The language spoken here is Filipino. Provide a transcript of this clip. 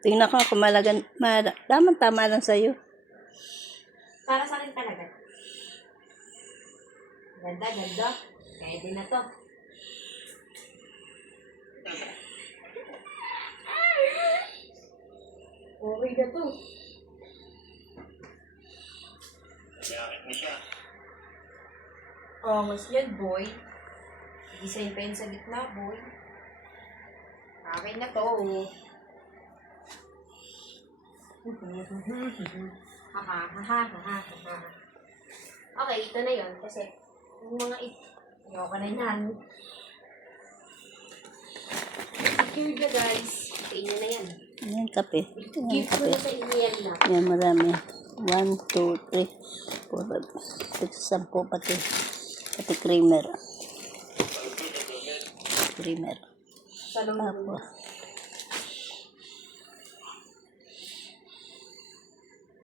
Tingnan ko kung tama lang sa'yo. Para sa akin talaga. Ganda, ganda. Pwede na to. Okay na to. Oh, mas yan, boy. Design pa yun sa gitna, boy. Okay na to. Okay, ito na yun. Kasi, yung mga ayoko na yan. Secure na, guys. Sa inyo na yan. Ayan, kape. Ayan, Give ko kape. na sa inyo yan na. Ayan, marami. 1, 2, 3, 4, 5, 10 pati. Pati creamer. Creamer. Sa loob. Tapos,